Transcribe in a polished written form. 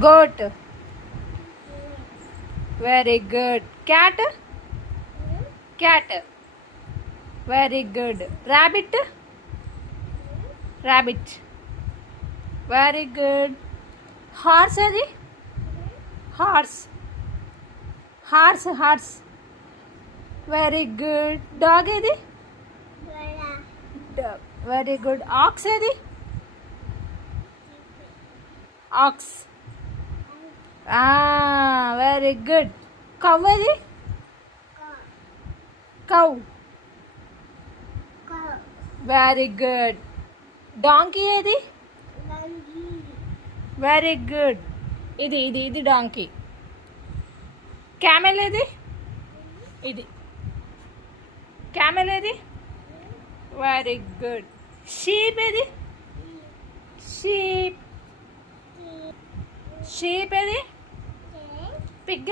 goat. Very good. Cat. Cat. Very good. Rabbit. Rabbit. Very good. Horse edi. Horse. Horse. Very good. Dog edi. Dog. Very good. Ox edi. Ox. Very good. Cow edi. Cow. Very good. Donkey edi. Very good. ఇది donkey. Camel edi. ఇది camel edi. Very good. Sheep edi. Sheep edi. Pig.